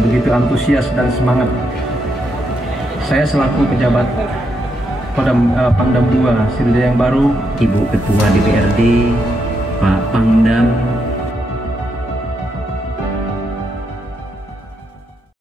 begitu antusias dan semangat. Saya selaku pejabat Pangdam 2 Sriwijaya yang baru, Ibu Ketua DPRD, Pak Pangdam,